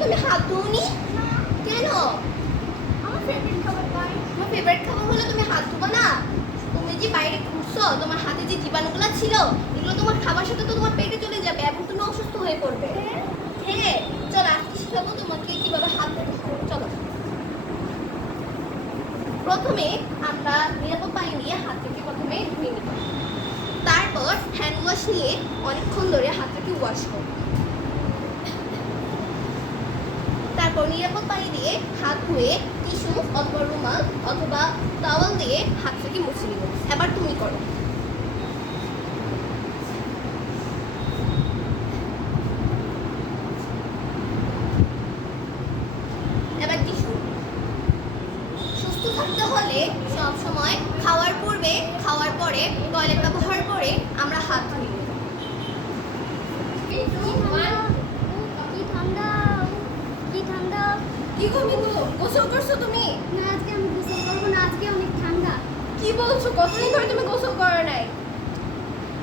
তুমি হাত ধোনি কেন? আমার ফেভারিট খাবার তাই। তোমার ফেভারিট খাবার হলে তুমি হাত ধোবা না? তুমি যে বাইরে ঘুরছো, তোমার হাতে যে জীবাণুগুলো ছিল, এগুলো তোমার খাবার সাথে তো তোমার পেটে চলে যাবে এবং তুমি অসুস্থ হয়ে পড়বে। হ্যাঁ, চলো আজকে শিখাবো তোমাকে কিভাবে হাত ধুতে হবে। চলো, প্রথমে আমরা নিরাপদ পানি দিয়ে হাতটাকে প্রথমে ধুয়ে নিব। তারপর হ্যান্ড ওয়াশ নিয়ে অনেকক্ষণ ধরে হাতটাকে ওয়াশ করব। তারপর নিরাপদ পানি দিয়ে হাত ধুয়ে টিস্যু অথবা রুমাল অথবা টাওয়াল দিয়ে হাতটাকে মুছে নিব। এবার তুমি করো। এবার টিস্যু। সুস্থ থাকতে হলে সব সময় খাওয়ার পূর্বে, খাওয়ার পরে, টয়লেট ব্যবহার করে আমরা হাত ধুই। কি ঠান্ডা। কি গো মিতু, গোসল করছো তুমি? না, আজকে আমি গোসল করবো না, আজকে অনেক ঠান্ডা। কি বলছো? কতদিন ধরে তুমি গোসল করো নাই?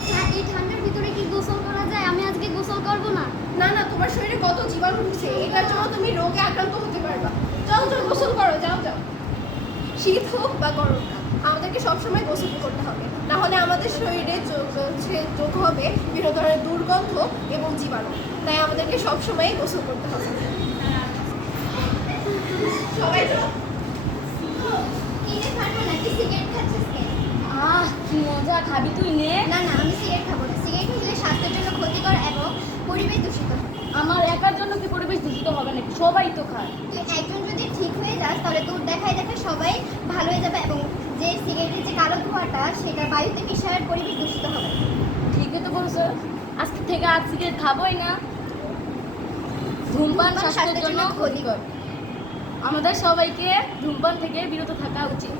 হ্যাঁ, এই ঠান্ডার ভিতরে কি গোসল করা যায়? আমি আজকে গোসল করবো না। না না, তোমার শরীরে কত জীবাণু ঢুকছে, এটার জন্য তুমি রোগে আক্রান্ত হতে পারবা। যাও যাও গোসল করো, যাও যাও। শীত হোক বা গরম না, আমাদেরকে সবসময় গোসল করতে হবে, না হলে আমাদের শরীরে যোগ হবে বিভিন্ন ধরনের দুর্গন্ধ এবং জীবাণু। তাই আমাদেরকে সবসময় গোসল করতে হবে। সবাই যাও। কিনে খাবো না, কি সিগারেট খাচ্ছিস কেন? কি মজা, খাবি তুই নে। না না, আমি সিগারেট খাবো না। সিগারেট খেলে স্বাস্থ্যের জন্য ক্ষতিকর এবং পরিবেশ দূষিত হয়। আমার একার জন্য কি পরিবেশ দূষিত হবে নাকি? সবাই তো খায়। তুই একজন যদি ঠিক হয়ে যাস তাহলে তোর দেখায় দেখায় সবাই ভালো হয়ে যাবে এবং যে সিগারেটের যে কালো ধোঁয়াটা সেটা বায়ুতে মিশার পরিবেশ দূষিত হবে। ঠিকই তো বলছো, আজকে থেকে আর সিগারেট খাবোই না। ধূমপান স্বাস্থ্যের জন্য ক্ষতিকর। আমাদের সবাইকে ধূমপান থেকে বিরত থাকা উচিত।